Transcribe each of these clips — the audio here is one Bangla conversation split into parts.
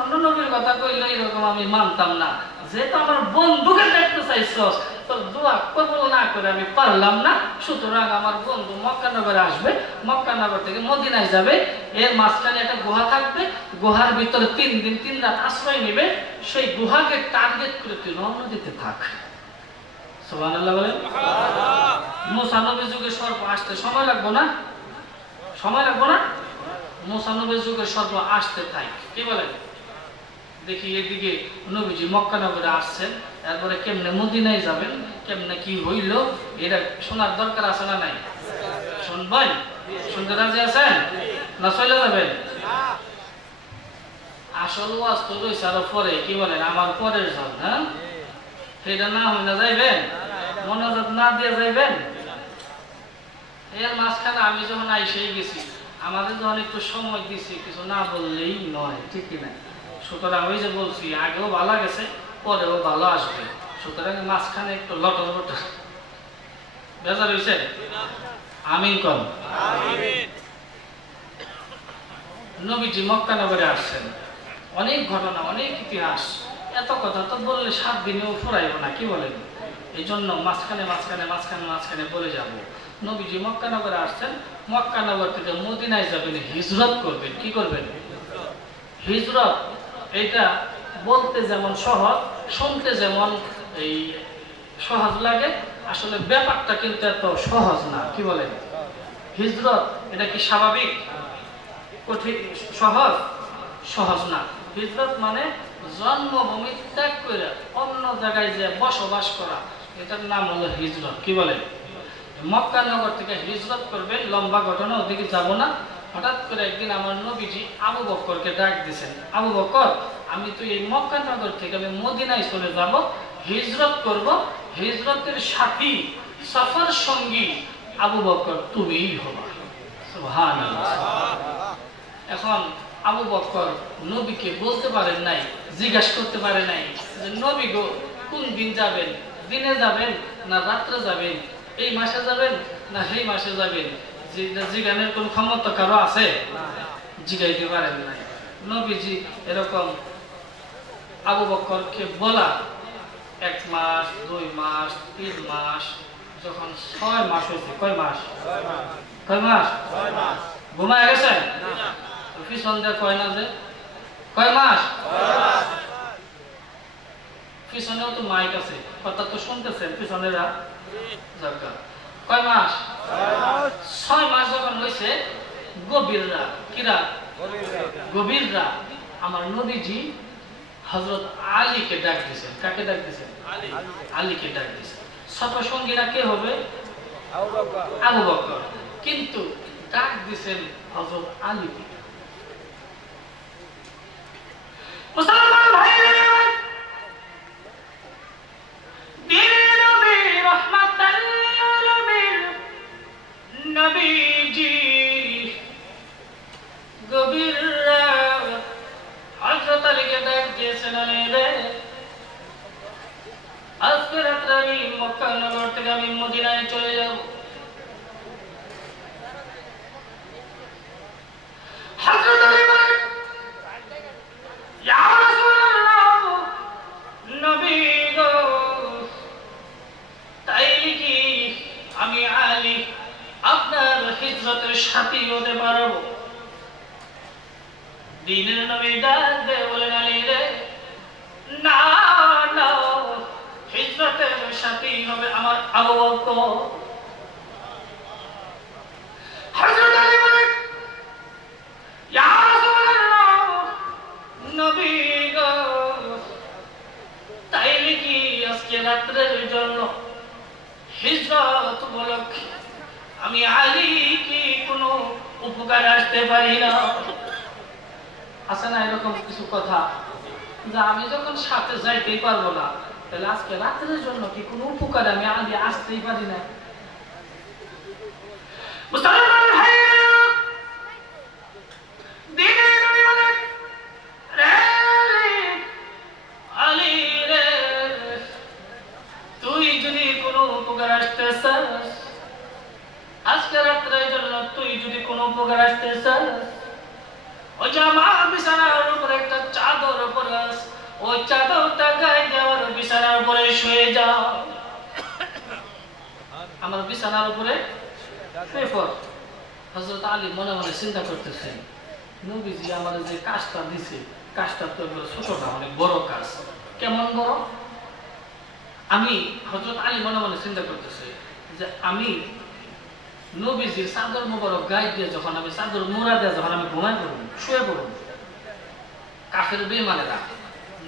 অন্য নবীর কথা কইলে এরকম আমি মানতাম না, যেহেতু আমার বন্ধুকে দেখতে চাইছস, তোর দোয়া কবুল না করে আমি পারলাম না, সুতরাং আমার বন্ধু মক্কানগরে আসবে, মক্কানগর থেকে মদিনায় যাবে, এর মাঝখানে একটা গুহা থাকবে, গুহার ভিতরে 3 দিন 3 রাত আশ্রয় নেবে, সেই গুহাকে টার্গেট করে তুই রওনা দিতে থাক। সুবহানাল্লাহ বলেন। মুসা নবীর যুগে সর্প আসতে সময় লাগবে না? সময় লাগবে না? মুসা নবীর যুগে সর্প আসতে থাক। কি বলেন? দেখি এদিকে নবীজি মক্কানগরে আসছেন, এরপরে কেমনে মদিনায় যাবেন, কেমনে কি হইল, এটা শোনার দরকার আছে না নাই? শুনবেন? শুনতে রাজি আছেন না চলে যাবেন? আসল ওয়াজ তো রয়েছে আরো পরে। কি বলেন? আমার পরের জন, হ্যাঁ, সেটা না হয় না যাইবেন, মনোযোগ না দিয়ে যাইবেন। এর মাঝখানে আমি যখন আইসেই গেছি, আমাদের যখন একটু সময় দিছি, কিছু না বললেই নয়, ঠিক কিনা? সুতরাং ওই যে বলছি, আগেও ভালো গেছে, পরেও ভালো আসবে, সুতরাং মাঝখানে একটু লটর বটর বেজার হয়েছে। আমিন কম। নবীজি মক্কানগরে আসছেন, অনেক ঘটনা, অনেক ইতিহাস, এত কথা তো বললে 7 দিনেও ফুরাইব না। কি বলেন? এই জন্য মাঝখানে মাঝখানে মাঝখানে মাঝখানে বলে যাব। নবীজি মক্কানগরে আসছেন, মক্কানগর থেকে মদিনায় যাবেন, হিজরত করবেন। কি করবেন? হিজরত। এটা বলতে যেমন সহজ, শুনতে যেমন এই সহজ লাগে, আসলে ব্যাপারটা কিন্তু এত সহজ না। কি বলেন? হিজরত এটা কি স্বাভাবিক? কঠিন? সহজ? সহজ না। হিজরত মানে জন্মভূমি ত্যাগ করে অন্য জায়গায় যে বসবাস করা, এটার নাম হলো হিজরত। কি বলেন? মক্কানগর থেকে হিজরত করবেন, লম্বা ঘটনা, ওদিকে যাব না। হঠাৎ করে একদিন আমার নবীজি আবু বকরকে ডাক দিয়েছেন, আবু বকর, আমি তো এই মক্কানগর থেকে আমি মদিনায় চলে যাব, হিজরত করব, হিজরতের সাথী, সফর সঙ্গী আবু বকর তুমিই হবা। সুবহানাল্লাহ। এখন আবু বকর নবীকে বলতে পারেন নাই, জিজ্ঞাসা করতে পারে নাই যে নবী গো, কোন দিন যাবেন, দিনে যাবেন না রাত্রে যাবেন, এই মাসে যাবেন না সেই মাসে যাবেন, জিজ্ঞানের কোন ক্ষমতা কারো আছে? জিজ্ঞাইতে পারেন নাই। নবীজি এরকম আবু বকরকে বলা 1 মাস, 2 মাস, 3 মাস, যখন 6 মাস হয়েছে, কয় মাস? কয় মাস? ঘুমায় গেছেন? পিছন দিয়ে কয় না যে কয় মাস? পিছনেও তো মাইক আছে, কথা তো শুনতেছেন পিছনেরা। কয় মাস? 6 মাস যখন হয়েছে, গভীররা, কিরা? গভীররা আমার নবীজি হযরত আলীকে ডাক দিয়েছেন। কাকে ডাক দিয়েছেন? আলীকে ডাক দিয়েছেন। সফর সঙ্গীরা কে হবে? আবু বকর। কিন্তু ডাক দিয়েছেন হযরত আলীকে। মুসলমান ভাইরা, দিনের নবী রহমাতাল লিল আলামিন নবীজি গভীর রাত হযরত আলীকে ডাক দিয়েছেন, আলী রে, আজকে রাত্রে আমি মক্কানগর থেকে আমি মদিনায় চলে যাব। হযরত আলী বলেন, ইয়া রাসূলুল্লাহ, নবী গো, তাইলে কি আমি আলী আপনার হিজরতের সাথী হতে পারবো? দিনের নবী ডাক দিয়ে বলেন, আলী রে, না না, হিজরতের সাথী হবে আমার আবু বকর। হযরত আলী বলেন, ইয়া রাসূলুল্লাহ, নবী গো, তাইলে কি আজকে রাত্রের জন্য হিজরত উপলক্ষে আমি আলী কি কোনো উপকার আসতে পারি না? আছে না এরকম কিছু কথা, যে আমি যখন সাথে যাইতেই পারবো না, তাহলে আজকে রাত্রের জন্য কি কোনো উপকার আমি আলী আসতেই পারি না? মুসলমান ভাইরা, দিনের নবী বলেন, রে আলী রে, তুই যদি কোনো উপকার আসতে চাস, আজকে রাত্রের জন্য তুই যদি কোনো উপকার আসতে চাস, ওই যে আমার বিছানার উপরে একটা চাদর ওই চাদরটা গায়ে দেওয়ার বিছানার উপরে শুয়ে যাও, আমার বিছানার উপরে শুয়ে পড়। হযরত আলী মনে মনে চিন্তা করতেছেন, নবীজি আমার যে কাজটা দিছে, কাজটা তো ছোট না, অনেক বড় কাজ। কেমন বড়? আমি হযরত আলী মনে মনে চিন্তা করতেছে যে আমি নবীজির চাদর মোবারক গায়ে দিয়ে যখন আমি চাদর মোড়া দিয়ে যখন আমি ঘুমাই পড়ব, শুয়ে পড়ব, কাফের বেঈমানেরা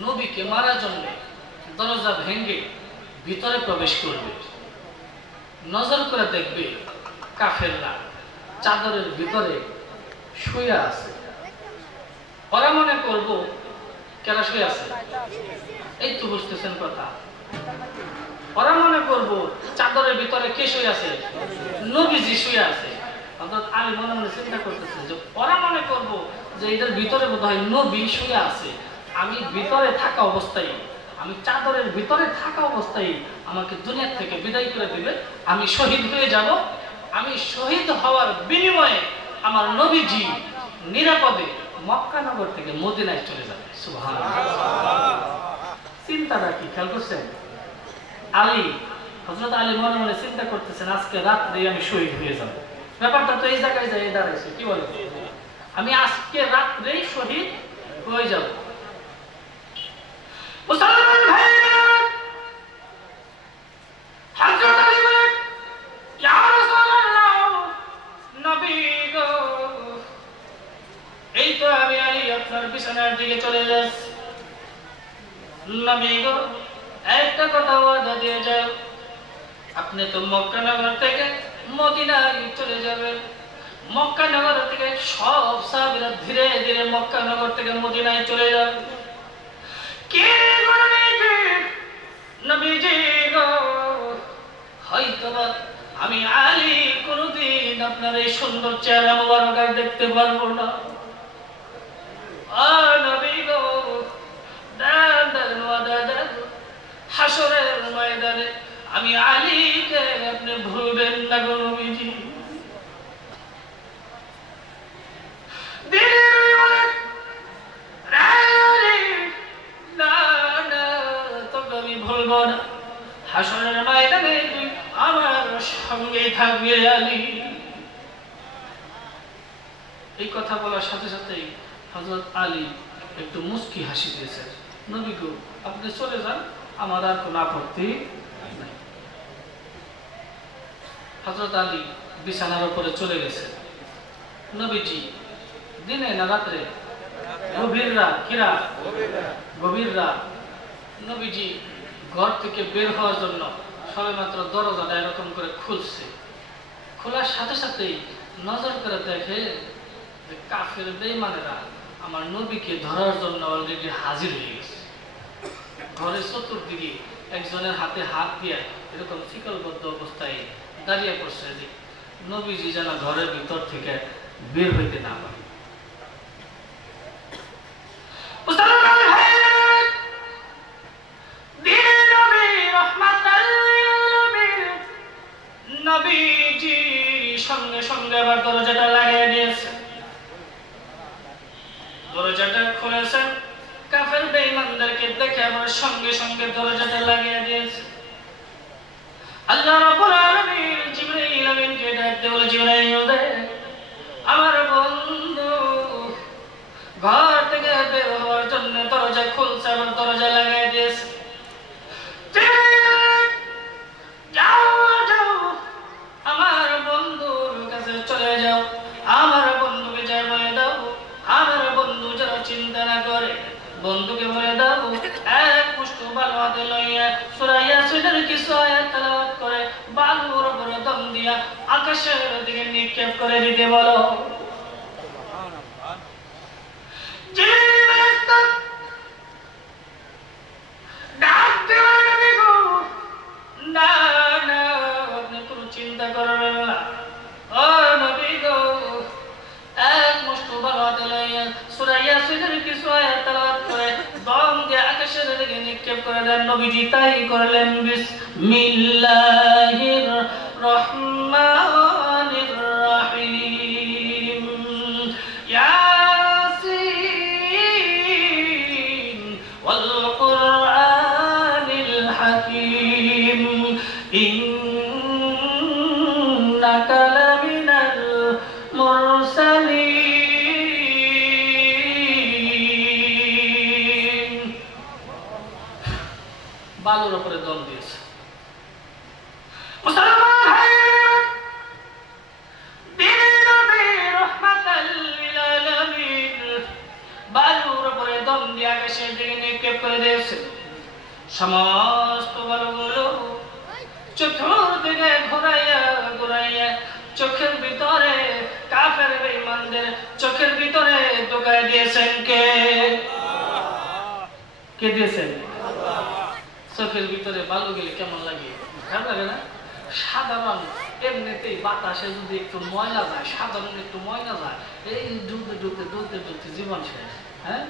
নবীকে মারার জন্য দরজা ভেঙে ভিতরে প্রবেশ করবে, নজর করে দেখবে কাফেররা চাদরের ভিতরে শুয়ে আছে। ওরা মনে করব কেন শুয়ে আছে, এই তো বুঝতেছেন কথা। ওরা মনে করব চাদরের ভিতরে কে শুয়ে আছে, নবীজি শুয়ে আছে। হযরত আলী মনে মনে চিন্তা করতেছে যে ওরা মনে করব যে এদের ভিতরে বোধহয় নবী শুয়ে আছে। আমি ভিতরে থাকা অবস্থায়, আমি চাদরের ভিতরে থাকা অবস্থায় আমাকে দুনিয়া থেকে বিদায় করে দিবে, আমি শহীদ হয়ে যাব। আমি শহীদ হওয়ার বিনিময়ে আমার নবীজি নিরাপদে মক্কা নগর থেকে মদিনায় চলে যাবে। সুবহানাল্লাহ। চিন্তাটা কি খেয়াল করছেন? আলী, হযরত আলী মনে মনে চিন্তা করতেছেন আজকে রাত্রে আমি শহীদ হয়ে যাব। ব্যাপারটা তো এই জায়গায় যায় দাঁড়াইছে, কি বলে, আমি আজকে রাত্রেই শহীদ হয়ে যাব। মুসলমান ভাইরা, হযরত আলী বলেন, ইয়া রাসূলুল্লাহ, নবী গো, এই তো আমি আলী আপনার বিছানার দিকে চলে যাচ্ছি। নবী গো, একটা কথা ওয়াদা দিয়ে যাও, আপনি তো মক্কা নগর থেকে মদিনায় চলে যাবেন। মক্কা নগর থেকে সব সাহাবীরা ধীরে ধীরে মক্কা নগর থেকে মদিনায় চলে যাবে। কে নবীজি গো, হয়তোবা আমি আলী কোনদিন আপনার এই সুন্দর চেহারা মোবারক আর দেখতে পারবো না। নবী গো, হাসরের ময়দানে আমি আলীকে আপনি ভুলবেন না গো নবীজি। তোকে আমি ভুলবো না, হাসরের ময়দানে তুই আমার সঙ্গে থাকবে আলী। এই কথা বলার সাথে সাথেই হযরত আলী একটু মুস্কি হাসি দিয়েছেন। নবী গো, আপনি চলে যান, আমার আর কোনো আপত্তি নাই। হযরত আলী বিছানার উপরে চলে গেছেন। নবীজি দিনে না রাত্রে? গভীর রাত। কি রাত? গভীর রাত। নবীজি ঘর থেকে বের হওয়ার জন্য সবেমাত্র দরজাটা এরকম করে খুলছে। খোলার সাথে সাথেই নজর করে দেখে যে কাফের বেঈমানেরা আমার নবীকে ধরার জন্য অলরেডি হাজির হয়ে গেছে। ঘরের চতুর্দিকে একজনের হাতে হাত দিয়ে এরকম শিকলবদ্ধ অবস্থায় দাঁড়িয়ে পড়ছে যে নবীজি যেন ঘরের ভিতর থেকে বের হইতে না পারে। নবীজি সঙ্গে সঙ্গে আবার দরজাটা লাগিয়ে দিয়েছে। দরজাটা খুলেছেন, কাফের বেঈমানদেরকে দেখে আমার সঙ্গে সঙ্গে দরজাটা লাগিয়ে দিয়েছে। আল্লাহ রাব্বুল আলামিন জিবরাইল আমিনকে ডাকতে বলে, জিবরাইল আমার বন্ধু ঘর থেকে বের হওয়ার জন্য দরজা খুলছে, আবার দরজা লাগিয়ে দিয়েছে। যাও যাও, আমার বন্ধুর কাছে চলে যাও, আমার বন্ধুকে যা বলে দাও, আমার বন্ধু যেন চিন্তা না করে, বন্ধুকে বলে দাও এক মুষ্টি বালু হাতে লইয়া সূরা ইয়াসিনের কিছু আয়াত তেলাওয়াত করে বালুর উপর দম দিয়া আকাশের দিকে নিক্ষেপ করে দিতে বলো। না না, আপনি কোন চিন্তা করবেন না। ও নবী গো, এক মুষ্টি বালু হাতে লইয়া সূরা ইয়াসিনের কিছু আয়াত তেলাওয়াত করে দম দিয়ে আকাশের দিকে নিক্ষেপ করে দেন। নবীজি তাই করলেন। বিসমিল্লাহির রহমানির রহিম। ইয়াসিন ওয়াল বালুর উপরে দম দিয়েছে। মুসলমান বালুর উপরে দম দিয়ে আকাশের দিকে নিক্ষেপ করে দিয়েছে। সমস্ত বালুগুলো চতুর্দিকে ঘুরাইয়া ঘুরাইয়া চোখের ভিতরে কাফের বেঈমানদের চোখের ভিতরে ঢুকাই দিয়েছেন কে? কে দিয়েছেন? চোখের ভিতরে বালু গেলে কেমন লাগে? খারাপ লাগে না? সাধারণ এমনিতেই বাতাসে যদি একটু ময়লা যায়, সাধারণ একটু ময়লা যায়, এই ডুবতে ডুবতে ডুবতে ডুবতে জীবন শেষ। হ্যাঁ,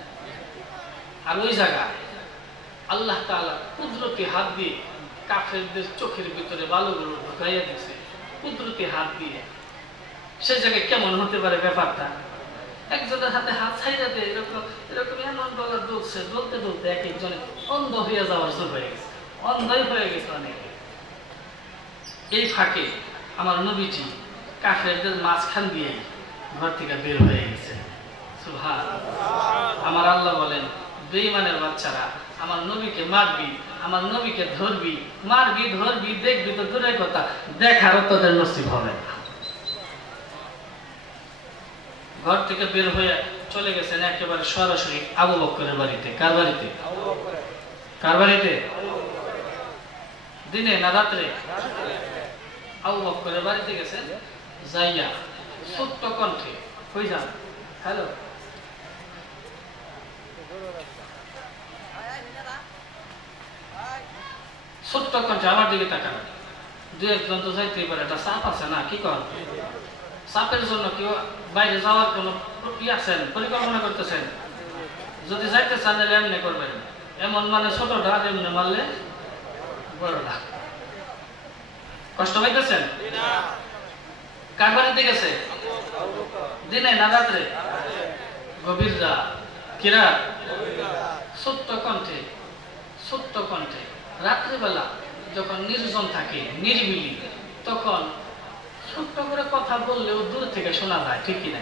আর ওই জায়গায় আল্লাহ তাআলা কুদরতি হাত দিয়ে কাফেরদের চোখের ভিতরে বালুগুলো ঢুকাইয়া দিয়েছে কুদরতি হাত দিয়ে। সেই জায়গায় কেমন হতে পারে ব্যাপারটা? একজনের হাতে হাত ছাইড়াতে এরকম এরকম এমন ডলার দুলছে, দুলতে দুলতে এক একজনে অন্ধ হয়ে যাওয়ার জন্য হয়ে গেছে, অন্ধই হয়ে গেছে অনেকে। এই ফাঁকে আমার নবীজি কাফেরদের মাঝখান দিয়ে ঘর থেকে বের হয়ে গেছে। সুবহানাল্লাহ। আমার আল্লাহ বলেন, বেঈমানের বাচ্চারা আমার নবীকে মারবি, আমার নবীকে ধরবি, মারবি ধরবি দেখবি তো দূরের কথা, দেখারও তোদের নসিব হবে না। ঘর থেকে বের হয়ে চলে গেছেন একেবারে সরাসরি আবু বকরের বাড়িতে। কার বাড়িতে? কার বাড়িতে? দিনে না রাত্রে? আবু বকরের বাড়িতে গেছেন। যাইয়া ছোট্ট কণ্ঠে, কই যান? হ্যালো, ছোট্ট কণ্ঠে আমার দিকে তাকান। দু একজন তো যাইতেই পারে, একটা চাপ আছে না? কি কর? চাপের জন্য কেউ বাইরে যাওয়ার কোনো ই আছেন, পরিকল্পনা করতেছেন? যদি যাইতে চান তাহলে এমনি করবেন। এমন মানে ছোটটা এমনি মারলে বড়টা। কষ্ট পাইতেছেন? কার বাড়িতে গেছে? দিনে না রাত্রে? গভীর রাত, কিরা ছোট্ট কণ্ঠে, ছোট্ট কণ্ঠে। রাত্রিবেলা যখন নির্জন থাকে, নিরিবিলি, তখন ছোট্ট করে কথা বললেও দূর থেকে শোনা যায়, ঠিক কিনা?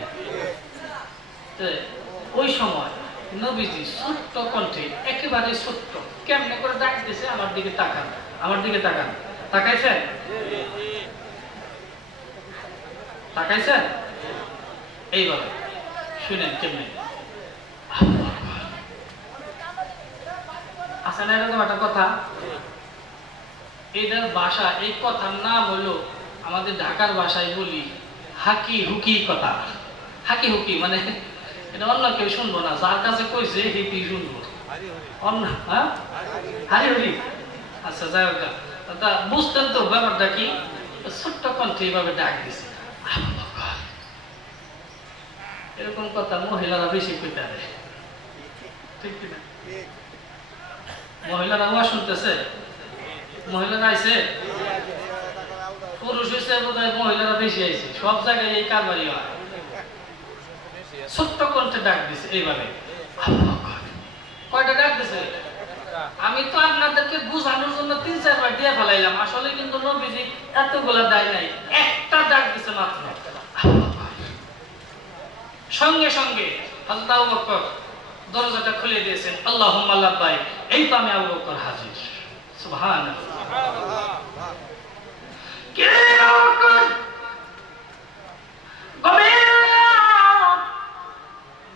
ওই সময় নবীজি ছোট্ট কণ্ঠে, একেবারে ছোট্ট, কেমনে করে ডাক দিছে, আমার দিকে তাকান, আমার দিকে তাকান। তাকাইছেন? তাকাইছেন? এইভাবে শুনেন কেমনে। আছে না এরকম একটা কথা? এটার ভাষা, এই কথার নাম হলো, আমাদের ঢাকার ভাষায় বলি হাকি হুকি কথা। হাকি হুকি মানে এটা অন্য কেউ শুনবো না, যার কাছে কইছে হেঁটি শুনবো। অন্য হ্যাঁ, হারি হরি। আচ্ছা, যাই হোক, তা বুঝতেন তো ব্যাপারটা কি? ছোট্ট কণ্ঠে এইভাবে ডাক দিছে। এরকম কথা মহিলারা বেশি কইতে পারে, ঠিক কিনা? মহিলারা ওয়া শুনতেছে, মহিলারা আইছে, পুরুষ হইছে বোধহয় মহিলারা বেশি আইছে। সব জায়গায় এই কারবারি হয়। ছোট্ট কণ্ঠে ডাক দিছে এইভাবে। কয়টা ডাক দিছে? আমি তো আপনাদেরকে বুঝানোর জন্য ৩-৪ বার দিয়ে ফেলাইলাম, আসলে কিন্তু নবীজি এতগুলা দেয় নাই, একটা ডাক দিছে মাত্র। সঙ্গে সঙ্গে হযরত আবু বকর দরজাটা খুলে দিয়েছেন। আল্লাহুম্মা লাব্বাইক, এই তো আমি আবু বকর হাজির। সুবহানাল্লাহ।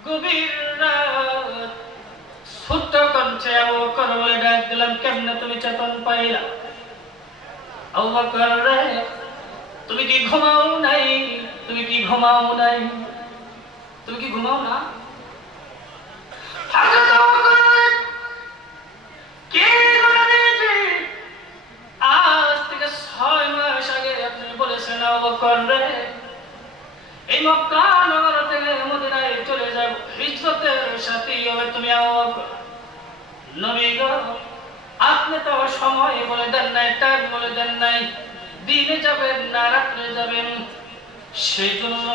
গভীর রাত, ছোট্ট কণ্ঠে আবু বকর বলে ডাক দিলাম, কেমনে তুমি চেতন পাইলা? আবু বকর রে, তুমি কি ঘুমাও নাই? তুমি কি ঘুমাও নাই? তুমি কি ঘুমাও না? আজ থেকে 6 মাস আগে আপনি বলেছেন আবু বকর রে, এই মক্কা নগর থেকে মদিনায় চলে যাব, হিজরতের সাথী হবে তুমি আবু বকর। নবী গো, আপনি তো সময় বলে দেন নাই, টাইম বলে দেন নাই, দিনে যাবেন না রাত্রে যাবেন। সেই জন্য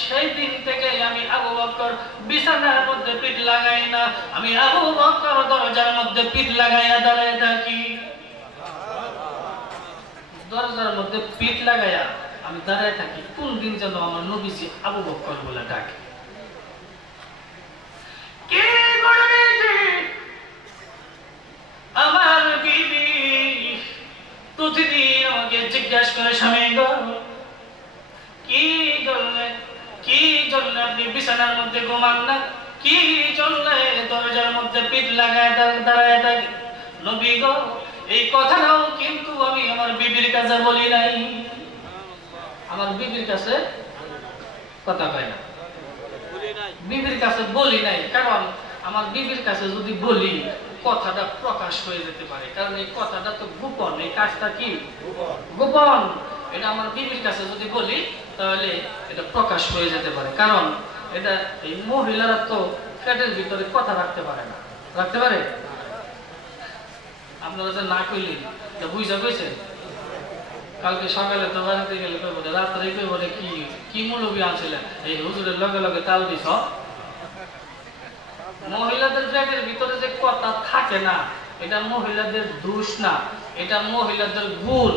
সেই দিন থেকে আমি আবু বকর বিছানার মধ্যে পিঠ লাগাই না, আমি আবু বকর দরজার মধ্যে পিঠ লাগাইয়া দাঁড়ায় থাকি। দরজার মধ্যে পিঠ লাগাইয়া আমি দাঁড়ায় থাকি, কোন দিন যেন আমার নবীজি আবু বকর বলে ডাকে। আমার বিবি পিঠ লাগায় দাঁড়ায় থাকে, নবী গো এই কথাটাও কিন্তু আমি আমার বিবির কাছে বলি নাই। আমার বিবির কাছে কথা কয় না, বিবির কাছে বলি নাই, কারণ আমার বিবির কাছে যদি বলি কথাটা প্রকাশ হয়ে যেতে পারে, কারণ এই কথাটা তো গোপন, এই কাজটা কি গোপন। এটা আমার বিবির কাছে যদি বলি তাহলে এটা প্রকাশ হয়ে যেতে পারে, কারণ এটা এই মহিলারা তো পেটের ভিতরে কথা রাখতে পারে না। রাখতে পারে? আপনারা যে না কইলেন বুঝা কইছেন, কালকে সকালে তো বাড়িতে গেলে কইব, রাত্রে কইব কি কি মুলবি আনছিলেন, এই হুজুরের লগে লগে তাল দিছ। মহিলাদের পেটের ভিতরে যে কথা থাকে না, এটা মহিলাদের দোষ না, এটা মহিলাদের গুণ।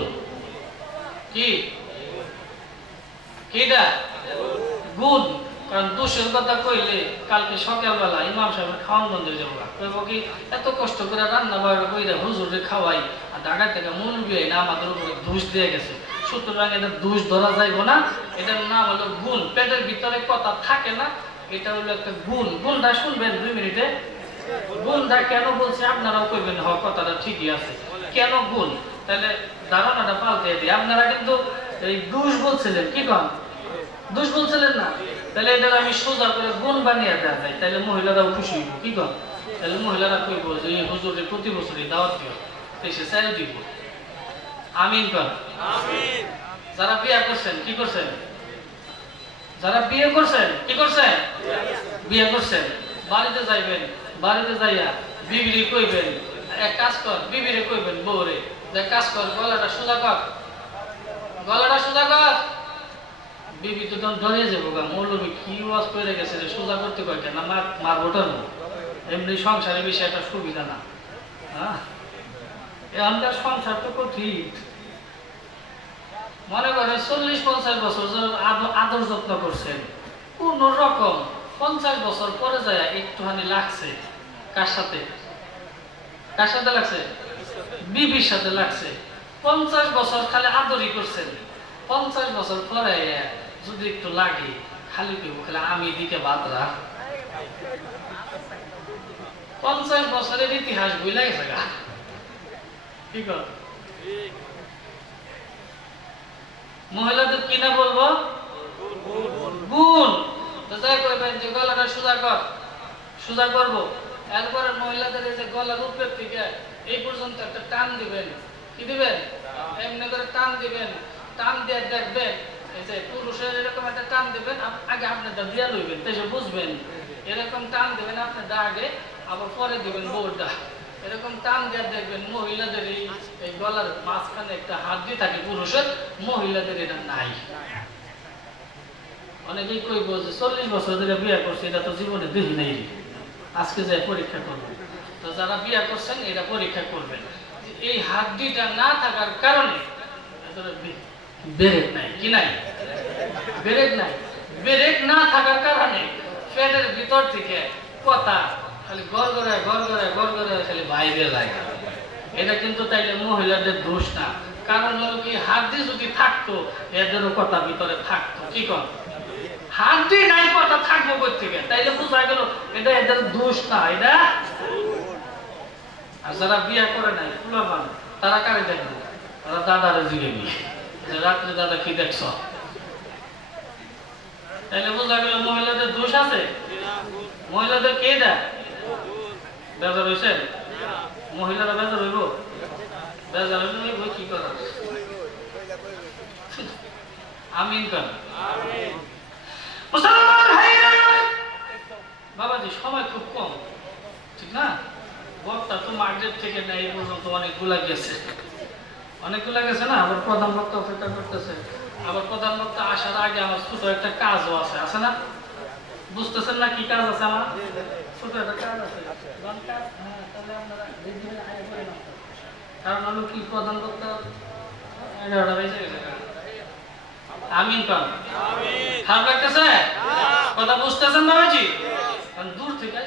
কি কিটা গুণ? কারণ দোষের কথা কইলে কালকে সকালবেলা ইমাম সাহেবের খাওয়ান বন্ধ হয়ে যাবো, কইব কি এত কষ্ট করে রান্না বাড়া কইরা হুজুরে খাওয়াই আর ঢাকা থেকে মুলবি না আমাদের উপরে দোষ দিয়ে গেছে, সুতরাং এটা দোষ ধরা যাইব না। এটার নাম হলো গুণ। পেটের ভিতরে কথা থাকে না, এটা হলো একটা গুণ। গুণটা শুনবেন 2 মিনিটে। গুণটা কেন বলছে আপনারাও কইবেন, হ কথাটা ঠিকই আছে। কেন গুণ? তাহলে ধারণাটা পাল্টে দিই। আপনারা কিন্তু এই দোষ বলছিলেন, কি কন দোষ বলছিলেন না, তাহলে এটা আমি সোজা করে গুণ বানিয়ে দেওয়া যায়, তাহলে মহিলারাও খুশি হইব। কি কন? তাহলে মহিলারা কইব যে এই হুজুরের প্রতি বছরই দাওয়াত দিও, এসে চাই দিব। আমিন কন। আমিন। যারা বিয়ে করছেন কি করছেন? যারা বিয়ে করছেন কি করছেন? বিয়ে করছেন, বাড়িতে যাইবেন, বাড়িতে যাইয়া বিবিরে কইবেন, এক কাজ কর, বিবিরে কইবেন বউরে যে কাজ কর, গলাটা সোজা কর, গলাটা সোজা কর। বিবি তো তখন ধরে যাবো, গা মৌলবি কি ওয়াজ করে গেছে যে সোজা করতে কয় কেন, মারবোটা না, এমনি সংসারের বিষয় একটা সুবিধা না। হ্যাঁ, এখানকার সংসার তো কঠিন। মনে করেন 40-50 বছর আদর যত্ন করছেন, কোন রকম 50 বছর পরে যায় একটুখানি লাগছে। কার সাথে? কার সাথে লাগছে? বিবির সাথে লাগছে। 50 বছর খালি আদরই করছেন, 50 বছর পরে যদি একটু লাগে খালি কইব খালি আমি দিকে বাদ রাখ। 50 বছরের ইতিহাস বই লাগছে গা। ঠিক আছে? মহিলাদের কিনা বলবো গুণ। তো যাই করবেন যে গলাটা সোজা কর, সোজা করবো। এরপরে মহিলাদের এই যে গলার উপরের থেকে এই পর্যন্ত একটা টান দিবেন। কি দিবেন? এমনি করে টান দিবেন। টান দিয়ে দেখবেন এই যে পুরুষের এরকম একটা টান দিবেন, আগে আপনারটা দিয়া লইবেন, তাই বুঝবেন। এরকম টান দিবেন আপনারটা আগে, আবার পরে দিবেন বউটা। এরকম টান দিয়ে দেখবেন মহিলাদের এই গলার মাঝখানে একটা হাড্ডি থাকে পুরুষের, মহিলাদের এটা নাই। অনেকেই কইব যে 40 বছর ধরে বিয়ে করছে, এটা তো জীবনে দেখি নাই, আজকে যাই পরীক্ষা করবেন। তো যারা বিয়ে করছেন এটা পরীক্ষা করবেন, এই হাড্ডিটা না থাকার কারণে ব্রেক নাই। কি নাই? ব্রেক নাই। ব্রেক না থাকার কারণে পেটের ভিতর থেকে কথা খালি গড়গড়ায় গড়গড়ায় গড়গড়ায় খালি বাইরে লাগে। এটা কিন্তু তাইলে মহিলাদের দোষ না, কারণ হলো কি হাড্ডি যদি থাকতো এদেরও কথা ভিতরে থাকতো। কি কর? হাড্ডি নাই, কথা থাকবো কই থেকে? তাইলে বোঝা গেল এটা এদের দোষ না, এটা। আর যারা বিয়ে করে নাই ফুলাবান, তারা কারে দেখবো? তারা দাদারে জিজ্ঞেবি যে রাত্রে দাদা কি দেখছ? তাইলে বোঝা গেল মহিলাদের দোষ আছে। মহিলাদের কে দেয়? বেজার হয়েছেন? মহিলারা বেজার হইব? বেজার হইব কি করার? আমিন কর। বাবাজি সময় খুব কম, ঠিক না? বক্তা তো মাগরিব থেকে না এই পর্যন্ত অনেকগুলা গেছে, অনেকগুলা গেছে না। আবার প্রধান বক্তা অপেক্ষা করতেছে, আবার প্রধান বক্তা আসার আগে আমার ছোট একটা কাজও আছে, আছে না? বুঝতেছেন না কি কাজ আছে আমার? ছোট একটা কাজ আছে, কারণ হলো কি প্রধান বক্তা 11টা বেজে গেছে। আমিন কর। খারাপ লাগতেছে? কথা বুঝতেছেন বাবাজি? দূর থেকে